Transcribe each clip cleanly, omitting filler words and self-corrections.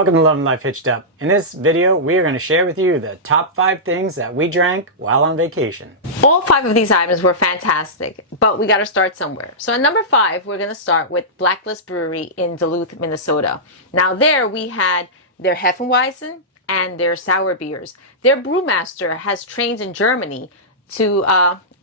Welcome to Love and Life Hitched Up. In this video, we are going to share with you the top 5 things that we drank while on vacation. All 5 of these items were fantastic, but we got to start somewhere. So at number 5, we're going to start with Blacklist Brewery in Duluth, Minnesota. Now there we had their Hefeweizen and their sour beers. Their brewmaster has trained in Germany to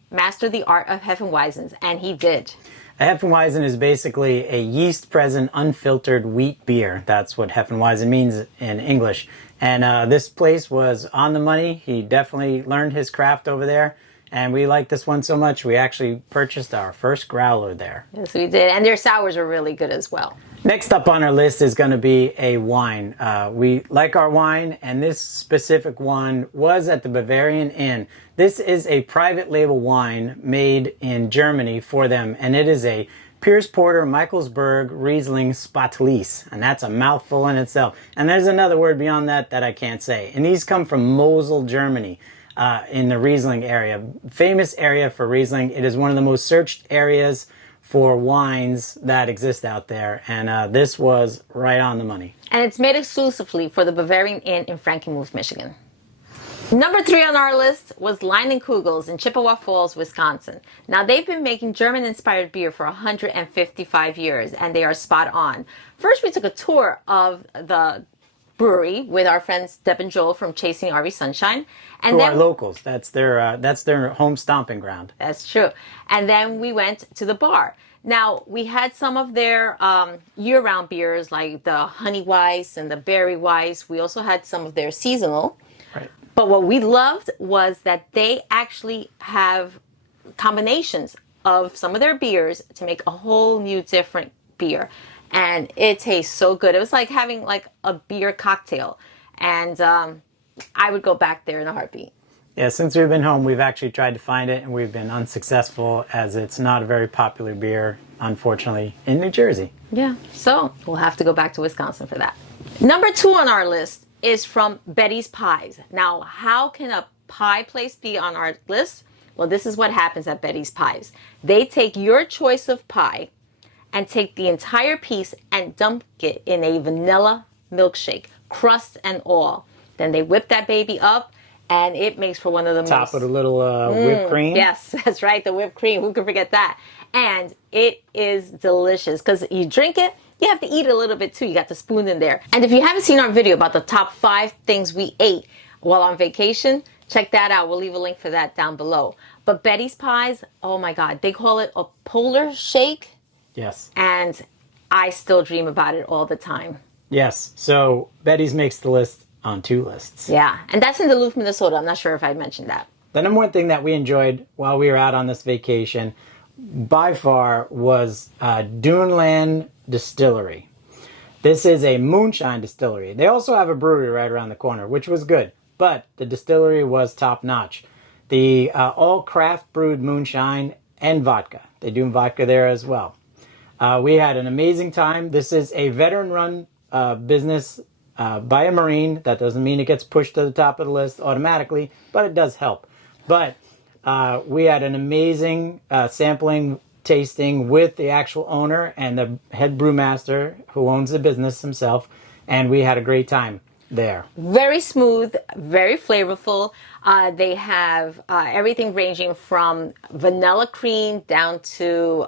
master the art of Hefeweizens, and he did. A Hefeweizen is basically a yeast-present, unfiltered wheat beer. That's what Hefeweizen means in English. And this place was on the money. He definitely learned his craft over there. And we liked this one so much, we actually purchased our first growler there. Yes, we did. And their sours are really good as well. Next up on our list is going to be a wine. We like our wine, and this specific one was at the Bavarian Inn. This is a private label wine made in Germany for them, and it is a Pierce Porter Michaelsberg Riesling Spatlese, and that's a mouthful in itself. And there's another word beyond that that I can't say. And these come from Mosel, Germany, in the Riesling area. Famous area for Riesling. It is one of the most searched areas for wines that exist out there, and this was right on the money. And it's made exclusively for the Bavarian Inn in Frankenmuth, Michigan. Number 3 on our list was Leinenkugels in Chippewa Falls, Wisconsin. Now they've been making German-inspired beer for 155 years, and they are spot on. First, we took a tour of the brewery with our friends Deb and Joel from Chasing RV Sunshine, and Who then are locals. That's their home stomping ground. That's true. And then we went to the bar. Now, we had some of their year-round beers like the Honey Weiss and the Berry Weiss. We also had some of their seasonal. Right. But what we loved was that they actually have combinations of some of their beers to make a whole new different beer. And it tastes so good. It was like having like a beer cocktail. And I would go back there in a heartbeat. Yeah, since we've been home, we've actually tried to find it, and we've been unsuccessful as it's not a very popular beer, unfortunately, in New Jersey. Yeah, so we'll have to go back to Wisconsin for that. Number 2 on our list is from Betty's Pies. Now, how can a pie place be on our list? Well, this is what happens at Betty's Pies. They take your choice of pie and take the entire piece and dunk it in a vanilla milkshake, crust and all. Then they whip that baby up, and it makes for one of the Top with a little whipped cream. Yes, that's right, the whipped cream. Who can forget that? And it is delicious because you drink it, you have to eat a little bit too. You got the spoon in there. And if you haven't seen our video about the top 5 things we ate while on vacation, check that out. We'll leave a link for that down below. But Betty's Pies, oh my God, they call it a polar shake. Yes. And I still dream about it all the time. Yes. So Betty's makes the list on 2 lists. Yeah. And that's in Duluth, Minnesota. I'm not sure if I mentioned that. The number 1 thing that we enjoyed while we were out on this vacation, by far, was Duneland Distillery. This is a moonshine distillery. They also have a brewery right around the corner, which was good. But the distillery was top-notch. The all craft brewed moonshine and vodka. They do vodka there as well. We had an amazing time. This is a veteran-run business by a Marine. That doesn't mean it gets pushed to the top of the list automatically, but it does help. But we had an amazing sampling tasting with the actual owner and the head brewmaster who owns the business himself, and we had a great time there. Very smooth, very flavorful. They have everything ranging from vanilla cream down to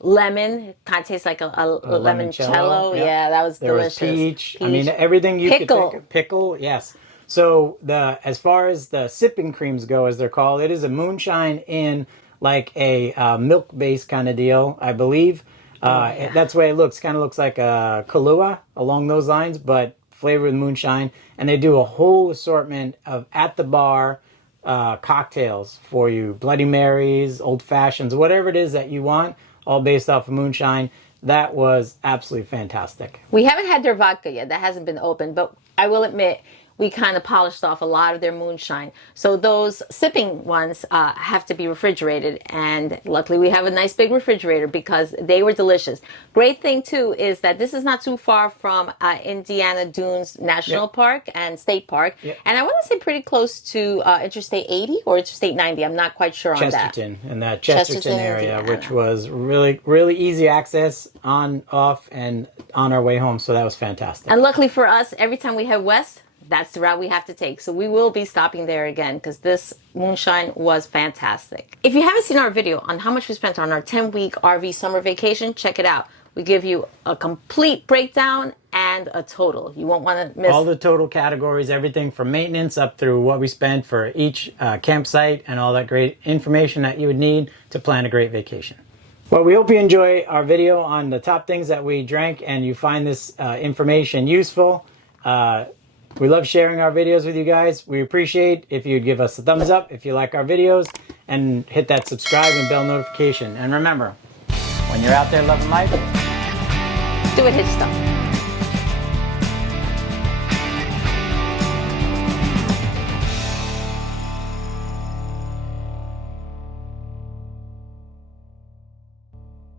lemon. It kind of tastes like a limoncello. Yep. Yeah, that was there delicious. Was peach. I mean, everything you could think of. Pickle, yes. So as far as the sipping creams go, as they're called, it is a moonshine in like a milk-based kind of deal, I believe. Yeah. That's the way it looks. Kind of looks like a Kahlua along those lines, but flavored with moonshine. And they do a whole assortment of at the bar cocktails for you. Bloody Marys, Old Fashions, whatever it is that you want, all based off of moonshine. That was absolutely fantastic. We haven't had their vodka yet. That hasn't been opened, but I will admit, we kind of polished off a lot of their moonshine. So those sipping ones have to be refrigerated, and luckily we have a nice big refrigerator because they were delicious. Great thing too is that this is not too far from Indiana Dunes National Park and State Park, and I want to say pretty close to Interstate 80 or Interstate 90. I'm not quite sure on that. Chesterton, in that Chesterton area, Indiana. which was really easy access on, off, and on our way home. So that was fantastic. And luckily for us, every time we head west, that's the route we have to take. So we will be stopping there again because this moonshine was fantastic. If you haven't seen our video on how much we spent on our 10-week RV summer vacation, check it out. We give you a complete breakdown and a total. You won't want to miss all the total categories, everything from maintenance up through what we spent for each campsite and all that great information that you would need to plan a great vacation. Well, we hope you enjoy our video on the top things that we drank and you find this information useful. We love sharing our videos with you guys. We appreciate if you'd give us a thumbs up if you like our videos and hit that subscribe and bell notification. And remember, when you're out there loving life, do it, hit stuff.